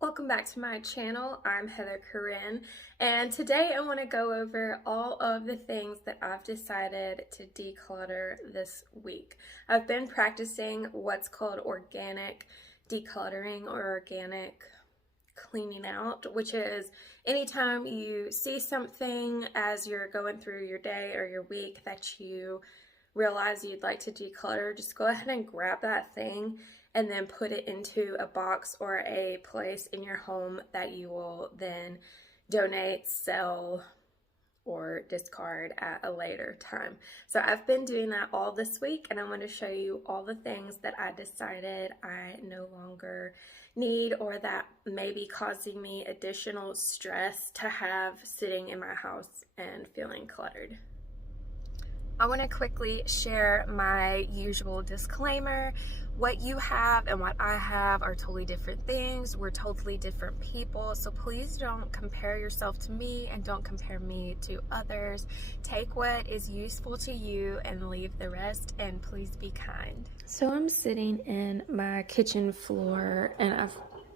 Welcome back to my channel. I'm Heather Corinne, and today I want to go over all of the things that I've decided to declutter this week. I've been practicing what's called organic decluttering or organic cleaning out, which is anytime you see something as you're going through your day or your week that you realize you'd like to declutter, just go ahead and grab that thing and then put it into a box or a place in your home that you will then donate, sell, or discard at a later time. So I've been doing that all this week, and I'm going to show you all the things that I decided I no longer need or that may be causing me additional stress to have sitting in my house and feeling cluttered. I want to quickly share my usual disclaimer. What you have and what I have are totally different things. We're totally different people. So please don't compare yourself to me and don't compare me to others. Take what is useful to you and leave the rest, and please be kind. So I'm sitting in my kitchen floor, and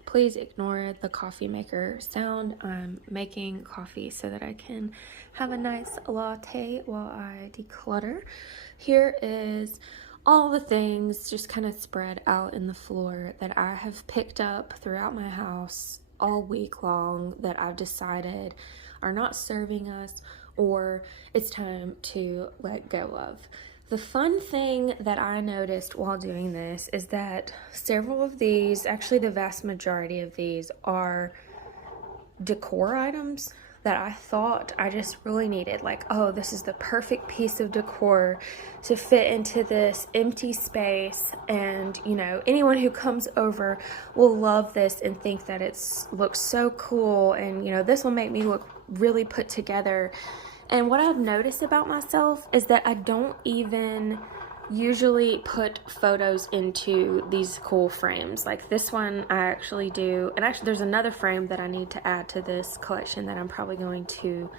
please ignore the coffee maker sound. I'm making coffee so that I can have a nice latte while I declutter. Here is all the things just kind of spread out in the floor that I have picked up throughout my house all week long that I've decided are not serving us or it's time to let go of. The fun thing that I noticed while doing this is that several of these, actually the vast majority of these, are decor items that I thought I just really needed. Like, oh, this is the perfect piece of decor to fit into this empty space, and you know, anyone who comes over will love this and think that it looks so cool, and you know, this will make me look really put together. And what I've noticed about myself is that I don't even usually put photos into these cool frames. Like this one I actually do, and actually there's another frame that I need to add to this collection that I'm probably going to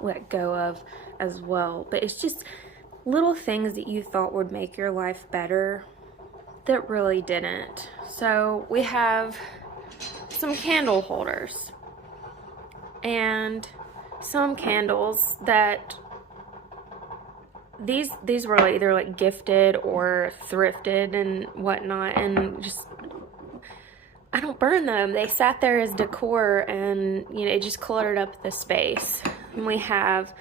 let go of as well. But it's just little things that you thought would make your life better that really didn't. So we have some candle holders and some candles that these were like either like gifted or thrifted and whatnot, and just I don't burn them. They sat there as decor, and you know, it just cluttered up the space. And we have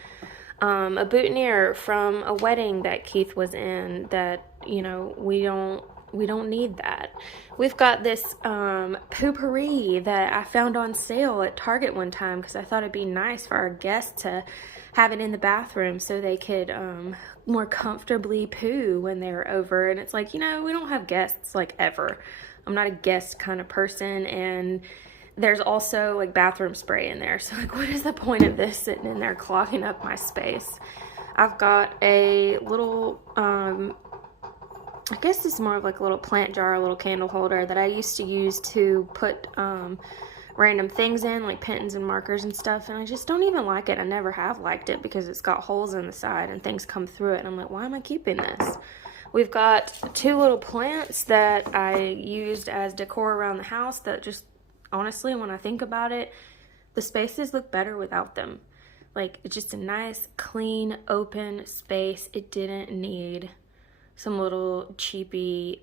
a boutonniere from a wedding that Keith was in that, you know, we don't need that. We've got this potpourri that I found on sale at Target one time because I thought it'd be nice for our guests to have it in the bathroom so they could more comfortably poo when they're over. And it's like, you know, we don't have guests like ever. I'm not a guest kind of person, and there's also like bathroom spray in there. So like, what is the point of this sitting in there clogging up my space? I've got a little I guess it's more of like a little plant jar, a little candle holder that I used to use to put random things in, like pens and markers and stuff, and I just don't even like it. I never have liked it because it's got holes in the side and things come through it, and I'm like, why am I keeping this? We've got two little plants that I used as decor around the house that just, honestly, when I think about it, the spaces look better without them. Like, it's just a nice, clean, open space. It didn't need some little cheapy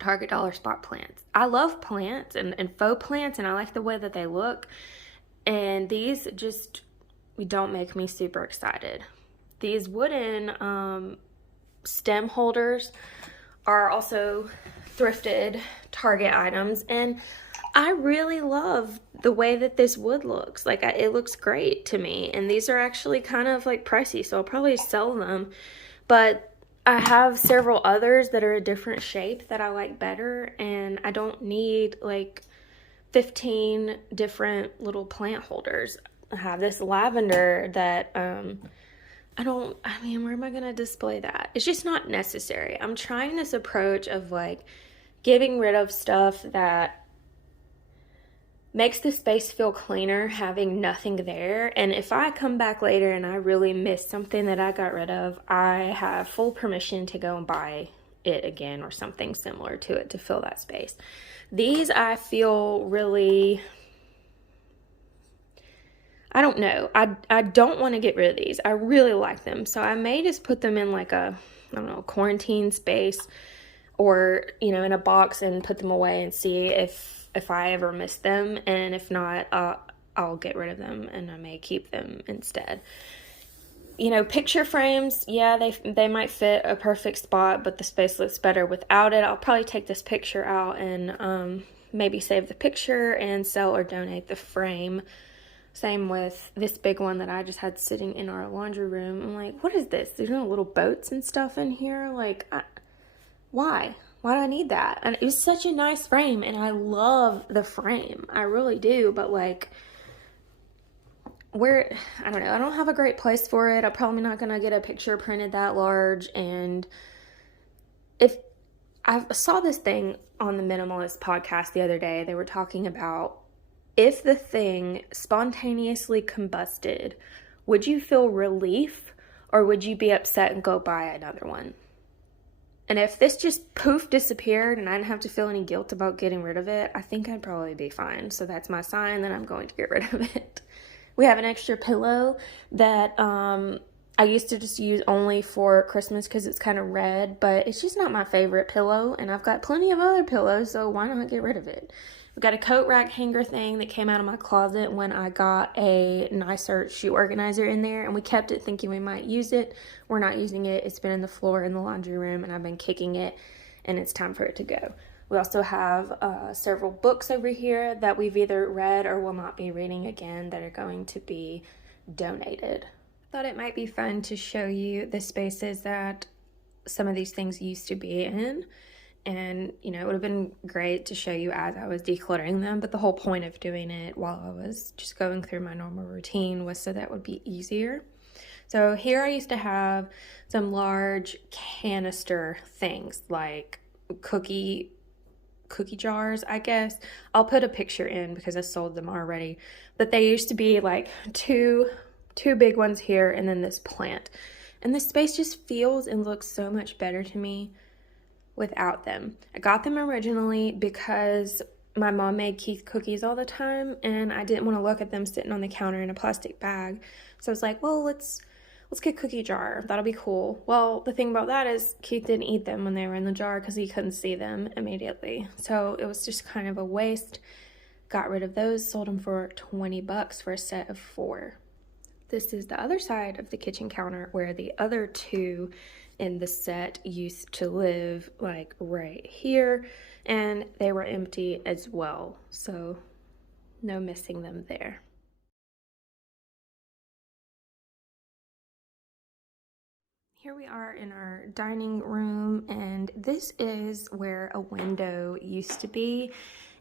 Target dollar spot plants. I love plants and faux plants, and I like the way that they look, and these just don't make me super excited. These wooden stem holders are also thrifted Target items, and I really love the way that this wood looks. Like, it looks great to me, and these are actually kind of like pricey, so I'll probably sell them, but I have several others that are a different shape that I like better, and I don't need like 15 different little plant holders. I have this lavender that where am I gonna display that? It's just not necessary. I'm trying this approach of like getting rid of stuff that makes the space feel cleaner, having nothing there. And if I come back later and I really miss something that I got rid of, I have full permission to go and buy it again or something similar to it to fill that space. These I feel really, I don't know. I don't want to get rid of these. I really like them. So I may just put them in like a, I don't know, quarantine space, or, you know, in a box and put them away and see if I ever miss them. And if not, I'll get rid of them and I may keep them instead. You know, picture frames, yeah, they might fit a perfect spot, but the space looks better without it. I'll probably take this picture out and maybe save the picture and sell or donate the frame. Same with this big one that I just had sitting in our laundry room. I'm like, what is this? There's no little boats and stuff in here. Like, why? Why do I need that? And it was such a nice frame, and I love the frame. I really do, but like, I don't know. I don't have a great place for it. I'm probably not going to get a picture printed that large. And if I saw this thing on the Minimalist podcast the other day, they were talking about if the thing spontaneously combusted, would you feel relief or would you be upset and go buy another one? And if this just poof disappeared and I didn't have to feel any guilt about getting rid of it, I think I'd probably be fine. So that's my sign that I'm going to get rid of it. We have an extra pillow that I used to just use only for Christmas because it's kind of red, but it's just not my favorite pillow, and I've got plenty of other pillows, so why not get rid of it? We've got a coat rack hanger thing that came out of my closet when I got a nicer shoe organizer in there, and we kept it thinking we might use it. We're not using it. It's been in the floor in the laundry room, and I've been kicking it, and it's time for it to go. We also have several books over here that we've either read or will not be reading again that are going to be donated. Thought it might be fun to show you the spaces that some of these things used to be in. And, you know, it would have been great to show you as I was decluttering them, but the whole point of doing it while I was just going through my normal routine was so that would be easier. So here I used to have some large canister things like cookie jars, I guess. I'll put a picture in because I sold them already, but they used to be like two big ones here and then this plant. And the space just feels and looks so much better to me without them. I got them originally because my mom made Keith cookies all the time and I didn't want to look at them sitting on the counter in a plastic bag. So I was like, well, let's get a cookie jar. That'll be cool. Well, the thing about that is Keith didn't eat them when they were in the jar because he couldn't see them immediately. So it was just kind of a waste. Got rid of those, sold them for $20 for a set of 4. This is the other side of the kitchen counter where the other 2 in the set used to live, like right here, and they were empty as well, so no missing them there. Here we are in our dining room, and this is where a window used to be,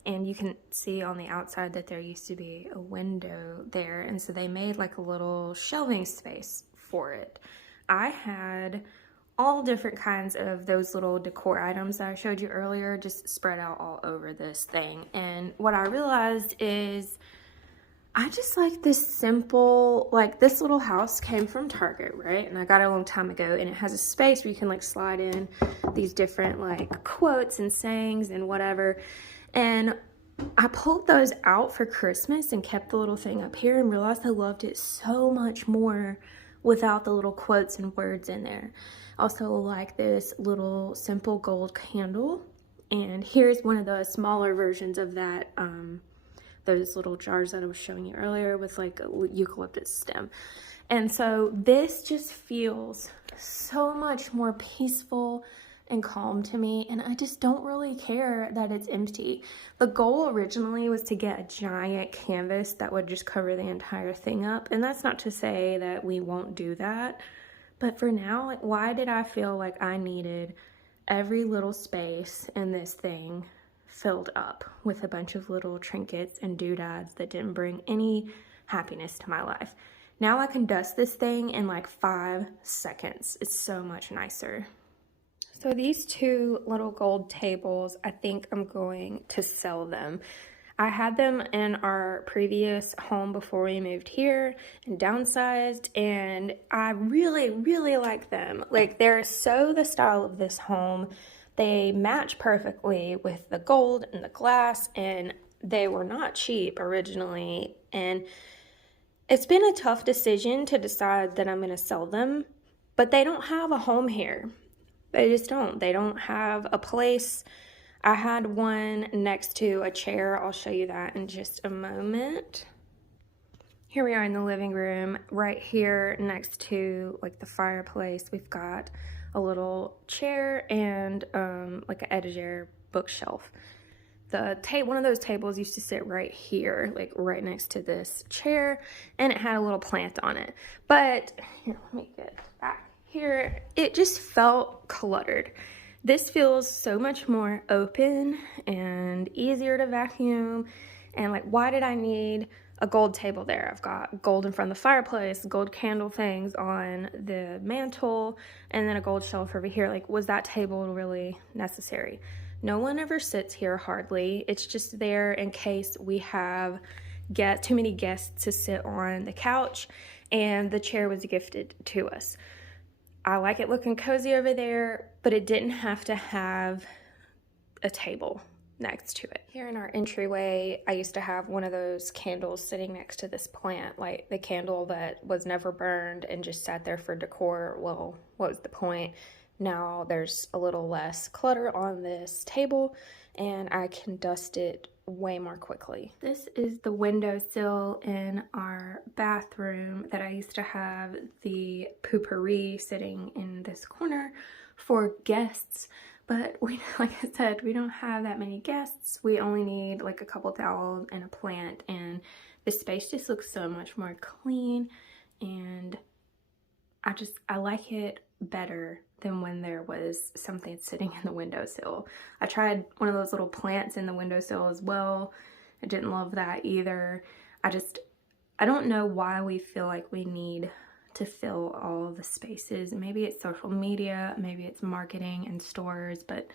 and you can see on the outside that there used to be a window there, and so they made like a little shelving space for it. I had all different kinds of those little decor items that I showed you earlier just spread out all over this thing. And what I realized is I just like this simple, like this little house came from Target, right? And I got it a long time ago, and it has a space where you can like slide in these different like quotes and sayings and whatever. And I pulled those out for Christmas and kept the little thing up here and realized I loved it so much more without the little quotes and words in there. Also like this little simple gold candle, and here's one of the smaller versions of that, those little jars that I was showing you earlier with like a eucalyptus stem. And so this just feels so much more peaceful and calm to me, and I just don't really care that it's empty. The goal originally was to get a giant canvas that would just cover the entire thing up, and that's not to say that we won't do that. But for now, like, why did I feel like I needed every little space in this thing filled up with a bunch of little trinkets and doodads that didn't bring any happiness to my life? Now I can dust this thing in like 5 seconds. It's so much nicer. So these 2 little gold tables, I think I'm going to sell them. I had them in our previous home before we moved here and downsized, and I really, really like them. Like, they're so the style of this home. They match perfectly with the gold and the glass, and they were not cheap originally. And it's been a tough decision to decide that I'm going to sell them, but they don't have a home here. They just don't. They don't have a place. I had one next to a chair. I'll show you that in just a moment. Here we are in the living room. Right here next to like the fireplace, we've got a little chair and like an etagere bookshelf. One of those tables used to sit right here, like right next to this chair, and it had a little plant on it. But here, let me get back here. It just felt cluttered. This feels so much more open and easier to vacuum. And like, why did I need a gold table there? I've got gold in front of the fireplace, gold candle things on the mantle, and then a gold shelf over here. Like, was that table really necessary? No one ever sits here hardly. It's just there in case we have too many guests to sit on the couch, and the chair was gifted to us. I like it looking cozy over there, but it didn't have to have a table next to it. Here in our entryway, I used to have one of those candles sitting next to this plant, like the candle that was never burned and just sat there for decor. Well, what was the point? Now there's a little less clutter on this table, and I can dust it way more quickly. This is the windowsill in our bathroom that I used to have the potpourri sitting in this corner for guests, but like I said, we don't have that many guests. We only need like a couple towels and a plant, and the space just looks so much more clean, and I like it better than when there was something sitting in the windowsill. I tried one of those little plants in the windowsill as well. I didn't love that either. I don't know why we feel like we need to fill all the spaces. Maybe it's social media, maybe it's marketing and stores, but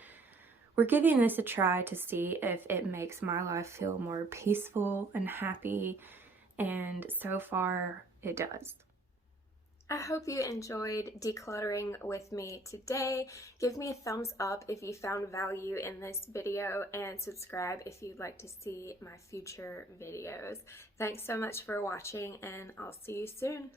we're giving this a try to see if it makes my life feel more peaceful and happy, and so far it does. I hope you enjoyed decluttering with me today. Give me a thumbs up if you found value in this video, and subscribe if you'd like to see my future videos. Thanks so much for watching, and I'll see you soon.